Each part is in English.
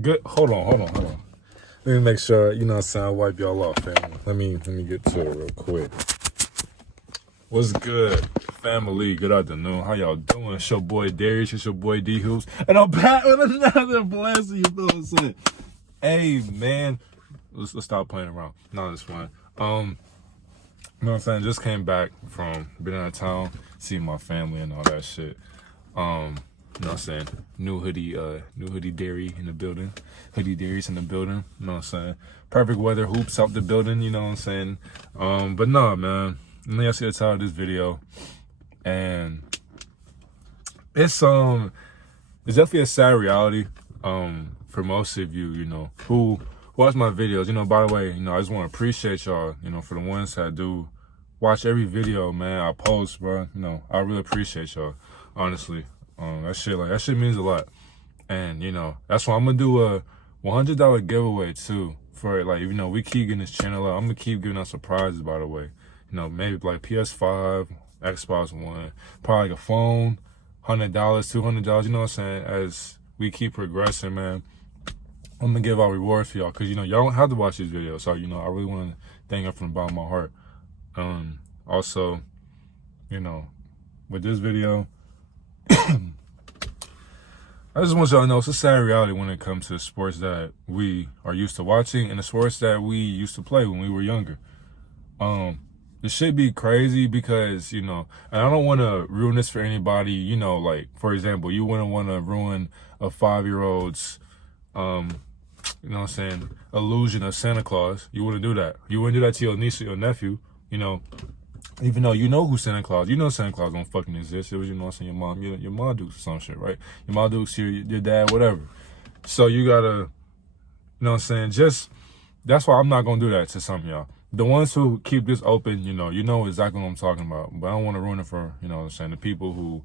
Good. Hold on. Let me make sure, you know what I'm saying, I wipe y'all off, family. Let me get to it real quick. What's good, family? Good afternoon. How y'all doing? It's your boy Darius. It's your boy D Hoops. And I'm back with another blessing, you know what I'm saying? Hey, man. Let's stop playing around. No, it's fine. You know what I'm saying? Just came back from being out of town, seeing my family and all that shit. You know what I'm saying? New hoodie Dairy in the building. Hoodie Darius in the building. You know what I'm saying? Perfect weather hoops out the building, you know what I'm saying? But no, man. Let me see the title of this video. And it's definitely a sad reality for most of you, you know, who watch my videos. You know, by the way, you know, I just want to appreciate y'all, you know, for the ones that do watch every video, man, I post, bro. You know, I really appreciate y'all, honestly. That shit means a lot. And, you know, that's why I'm gonna do a $100 giveaway too. For like, you know, we keep getting this channel out. I'm gonna keep giving out surprises, by the way. You know, maybe like PS5, Xbox One, probably like a phone, $100, $200, you know what I'm saying? As we keep progressing, man, I'm gonna give out rewards for y'all, because, you know, y'all don't have to watch these videos. So, you know, I really want to thank you from the bottom of my heart. Also, you know, with this video, I just want y'all to know it's a sad reality when it comes to sports that we are used to watching and the sports that we used to play when we were younger. It should be crazy because, you know, and I don't want to ruin this for anybody, you know, like, for example, you wouldn't want to ruin a 5-year-old's, you know what I'm saying, illusion of Santa Claus. You wouldn't do that. You wouldn't do that to your niece or your nephew, you know, even though you know who Santa Claus, you know Santa Claus don't fucking exist. It was, you know what I'm saying, your mom dukes or some shit, right? Your mom dukes, your dad, whatever. So you gotta, you know what I'm saying, that's why I'm not gonna do that to some of y'all. The ones who keep this open, you know exactly what I'm talking about. But I don't want to ruin it for, you know what I'm saying, the people who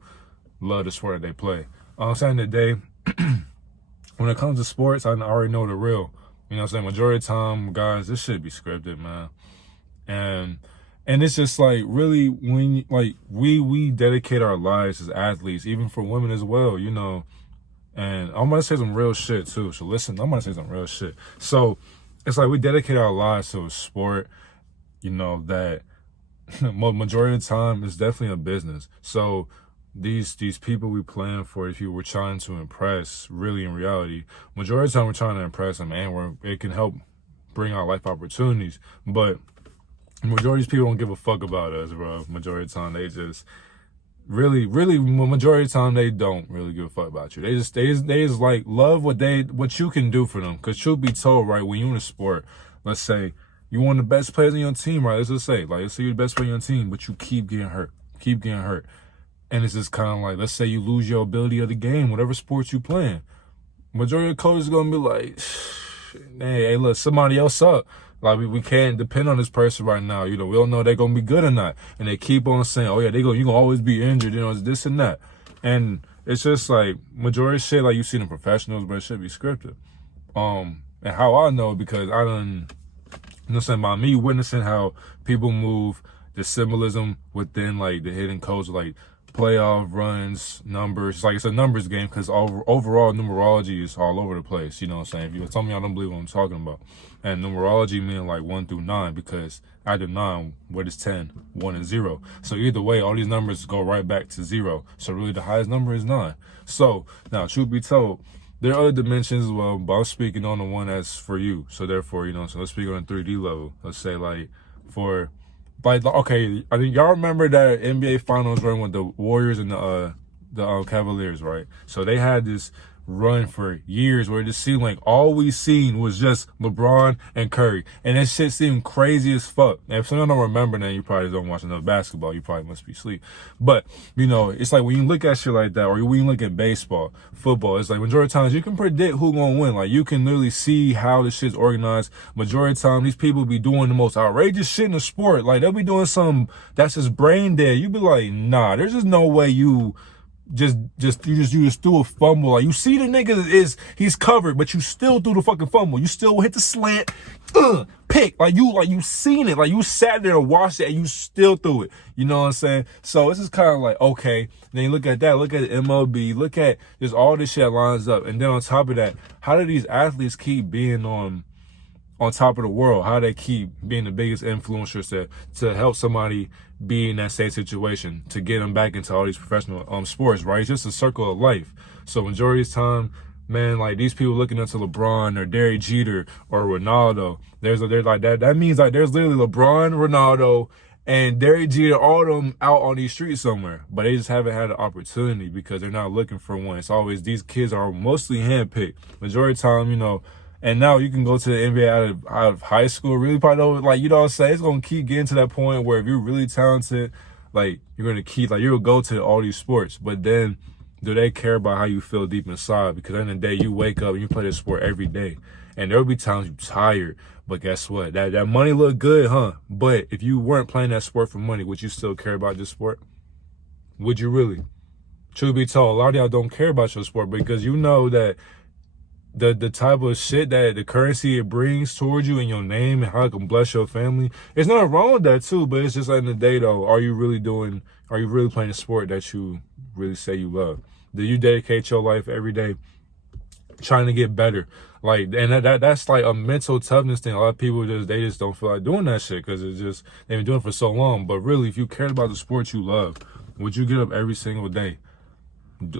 love the sport that they play. I'm saying today, when it comes to sports, I already know the real. You know what I'm saying? Majority of the time, guys, this should be scripted, man. And it's just like, really, when like we dedicate our lives as athletes, even for women as well, you know. And I'm gonna say some real shit too. So listen, I'm gonna say some real shit. So it's like we dedicate our lives to a sport, you know, that majority of the time is definitely a business. So these people we playing for, if you were trying to impress, really in reality, majority of the time we're trying to impress them, and it can help bring out life opportunities. But majority of these people don't give a fuck about us, bro. Majority of the time they just really, majority of the time they don't really give a fuck about you. They just like love what you can do for them. Cause truth be told, right, when you're in a sport, let's say you one of the best players on your team, right? Let's say you're the best player on your team, but you keep getting hurt. And it's just kind of like, let's say you lose your ability of the game, whatever sports you playing. Majority of the coaches gonna be like, hey, look, somebody else up. Like, we can't depend on this person right now. You know, we don't know if they're going to be good or not. And they keep on saying, oh, yeah, you're going to always be injured, you know, it's this and that. And it's just like, majority of shit, like you see in professionals, but it should be scripted. And how I know, because I done, you know what I'm saying, by me witnessing how people move, the symbolism within, like, the hidden codes, like, playoff runs, numbers. Like, it's a numbers game, because overall numerology is all over the place. You know what I'm saying? If you tell me, I don't believe what I'm talking about. And numerology mean like 1 through 9, because after 9, what is 10? 1 and 0. So either way, all these numbers go right back to 0. So really the highest number is 9. So now, truth be told, there are other dimensions as well, but I'm speaking on the one that's for you. So therefore, you know, so let's speak on a 3D level. Let's say like okay, I think y'all remember that NBA Finals run with the Warriors and the Cavaliers, right? So they had this run for years where it just seemed like all we seen was just LeBron and Curry, and that shit seemed crazy as fuck. And if someone don't remember that, you probably don't watch enough basketball, you probably must be asleep. But you know, it's like when you look at shit like that, or when you look at baseball, football, it's like majority of times you can predict who gonna win. Like, you can literally see how this shit's organized. Majority of the time these people be doing the most outrageous shit in the sport. Like, they'll be doing something that's just brain dead. You be like, nah, there's just no way you you just threw a fumble. Like, you see the nigga he's covered, but you still threw the fucking fumble. You still hit the slant, pick. Like you seen it. Like, you sat there and watched it and you still threw it. You know what I'm saying? So this is kind of like, okay. Then you look at that, look at MLB, look at just all this shit lines up. And then on top of that, how do these athletes keep being on top of the world? How they keep being the biggest influencers to help somebody be in that same situation, to get them back into all these professional sports, right? It's just a circle of life. So majority of the time, man, like, these people looking up to LeBron or Darius Jeter or Ronaldo, they're like that. That means like there's literally LeBron, Ronaldo, and Darius Jeter, all of them out on these streets somewhere, but they just haven't had the opportunity because they're not looking for one. It's always, these kids are mostly handpicked. Majority of the time, you know. And now you can go to the NBA out of high school, really probably know, like, you know what I'm saying? It's going to keep getting to that point where if you're really talented, like, you're going to keep, like, you'll go to all these sports. But then, do they care about how you feel deep inside? Because at the end of the day, you wake up and you play this sport every day. And there'll be times you're tired. But guess what? That money look good, huh? But if you weren't playing that sport for money, would you still care about this sport? Would you really? Truth be told, a lot of y'all don't care about your sport because you know that the type of shit that the currency it brings towards you and your name and how it can bless your family. There's nothing wrong with that too, but it's just, like, in the day though, are you really playing a sport that you really say you love? Do you dedicate your life every day trying to get better? Like, and that's like a mental toughness thing. A lot of people they just don't feel like doing that shit because it's just, they've been doing it for so long. But really, if you cared about the sport you love, would you get up every single day,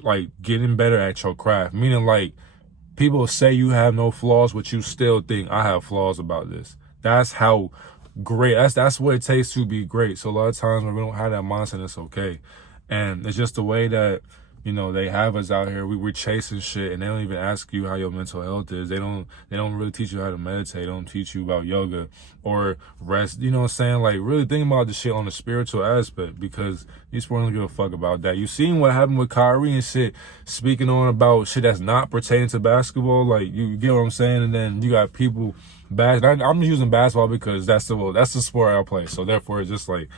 like, getting better at your craft? Meaning, like, people say you have no flaws, but you still think I have flaws about this. That's how great, that's what it takes to be great. So a lot of times when we don't have that mindset, it's okay. And it's just the way that, you know, they have us out here. We're chasing shit and they don't even ask you how your mental health is. They don't really teach you how to meditate. They don't teach you about yoga or rest. You know what I'm saying? Like, really think about the shit on the spiritual aspect because these people don't give a fuck about that. You seen what happened with Kyrie and shit, speaking on about shit that's not pertaining to basketball. Like, you get what I'm saying? And then you got people I'm using basketball because that's the sport I play. So therefore it's just like,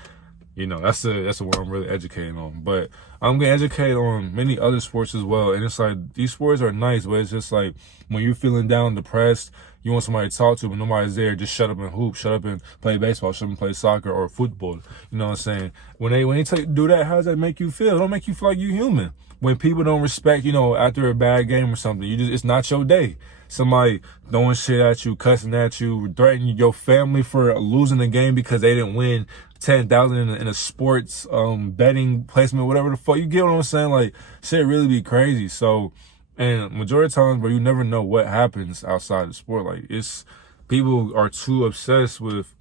you know, that's the one I'm really educating on. But I'm going to educate on many other sports as well. And it's like, these sports are nice, but it's just like, when you're feeling down, depressed, you want somebody to talk to, but nobody's there, just shut up and hoop, shut up and play baseball, shut up and play soccer or football. You know what I'm saying? When they tell you to do that, how does that make you feel? It don't make you feel like you're human. When people don't respect, you know, after a bad game or something, it's not your day. Somebody throwing shit at you, cussing at you, threatening your family for losing the game because they didn't win 10,000 in a sports betting placement, whatever the fuck. You get what I'm saying? Like, shit really be crazy. So, and majority of times, bro, you never know what happens outside the sport. Like, people are too obsessed with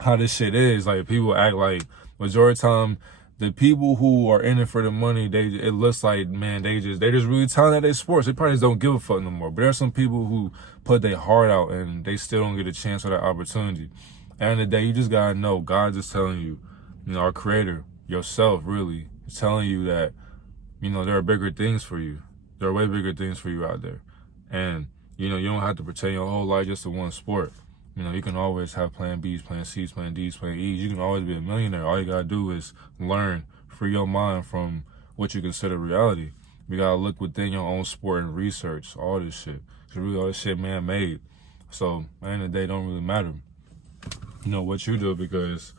how this shit is. Like, people act like majority of time, the people who are in it for the money, it looks like, man, they just really talented at their sports. They probably just don't give a fuck no more. But there are some people who put their heart out and they still don't get a chance or that opportunity. At the end of the day, you just gotta know God's just telling you, you know, our creator, yourself really, is telling you that, you know, there are bigger things for you. There are way bigger things for you out there. And, you know, you don't have to pretend your whole life just to one sport. You know, you can always have plan B's, plan C's, plan D's, plan E's. You can always be a millionaire. All you gotta do is learn, free your mind from what you consider reality. You gotta look within your own sport and research all this shit. Cause really all this shit man-made. So, at the end of the day, it don't really matter, you know, what you do, because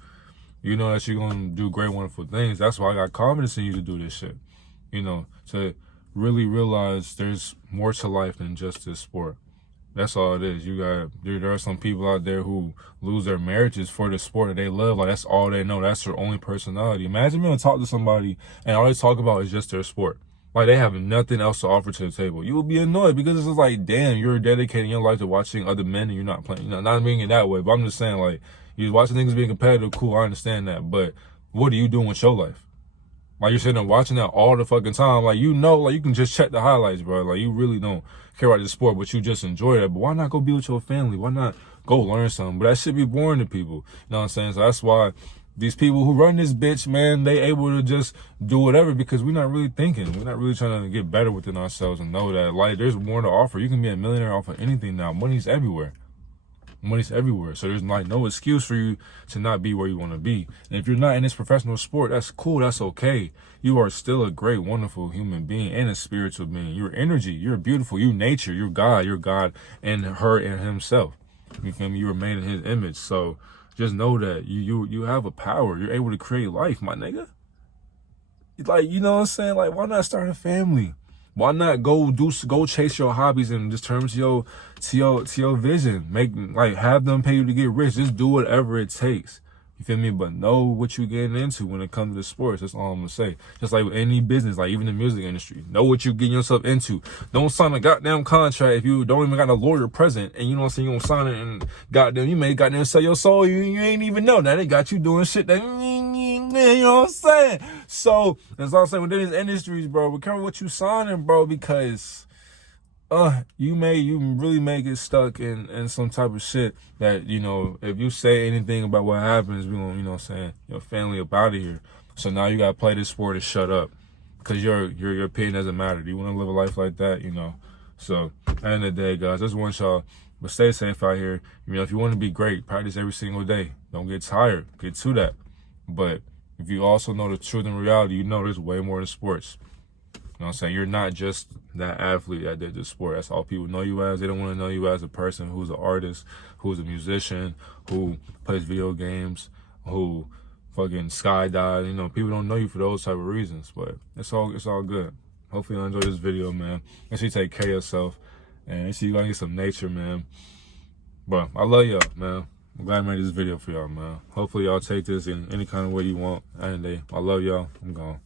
you know that you're gonna do great, wonderful things. That's why I got confidence in you to do this shit. You know, to really realize there's more to life than just this sport. That's all it is. There are some people out there who lose their marriages for the sport that they love. Like, that's all they know. That's their only personality. Imagine being able to talk to somebody and all they talk about is just their sport. Like, they have nothing else to offer to the table. You will be annoyed because it's just like, damn, you're dedicating your life to watching other men and you're not playing. You know, not meaning it that way, but I'm just saying, like, you're watching niggas being competitive, cool, I understand that. But what are you doing with your life? Like, you're sitting there watching that all the fucking time. Like, you know, like, you can just check the highlights, bro. Like, you really don't care about the sport, but you just enjoy that. But why not go be with your family? Why not go learn something? But that should be boring to people. You know what I'm saying? So that's why these people who run this bitch, man, they able to just do whatever because we're not really thinking. We're not really trying to get better within ourselves and know that, like, there's more to offer. You can be a millionaire off of anything now. Money's everywhere. Money's everywhere. So there's like no excuse for you to not be where you want to be. And if you're not in this professional sport, that's cool. That's okay. You are still a great, wonderful human being and a spiritual being. You're energy. You're beautiful. You're nature. You're God. You're God and her and himself. You feel me? You were made in his image. So just know that you have a power. You're able to create life, my nigga. Like, you know what I'm saying? Like, why not start a family? Why not go chase your hobbies and just turn to your vision? Have them pay you to get rich. Just do whatever it takes. You feel me? But know what you're getting into when it comes to sports. That's all I'm gonna say. Just like with any business, like even the music industry, know what you're getting yourself into. Don't sign a goddamn contract if you don't even got a lawyer present, and you know what I'm saying, you don't sign it, and goddamn, you may goddamn sell your soul. You ain't even know. Now they got you doing shit that, you know what I'm saying? So that's all I'm saying. Within these industries, bro, be careful what you signing, bro, because you really may get stuck in some type of shit that, you know, if you say anything about what happens, we gonna, you know what I'm saying, your family up out of here. So now you gotta play this sport and shut up, because your opinion doesn't matter. Do you want to live a life like that? You know. So at the end of the day, guys, just want y'all, but stay safe out here. You know, if you want to be great, practice every single day. Don't get tired. Get to that. But if you also know the truth and reality, you know there's way more than sports. You know what I'm saying? You're not just that athlete that did the sport. That's all people know you as. They don't want to know you as a person who's an artist, who's a musician, who plays video games, who fucking skydives. You know, people don't know you for those type of reasons. But it's all good. Hopefully you enjoy this video, man. Make sure you take care of yourself. And make sure you gotta get some nature, man. But I love y'all, man. I'm glad I made this video for y'all, man. Hopefully y'all take this in any kind of way you want. At the end of the day, I love y'all. I'm gone.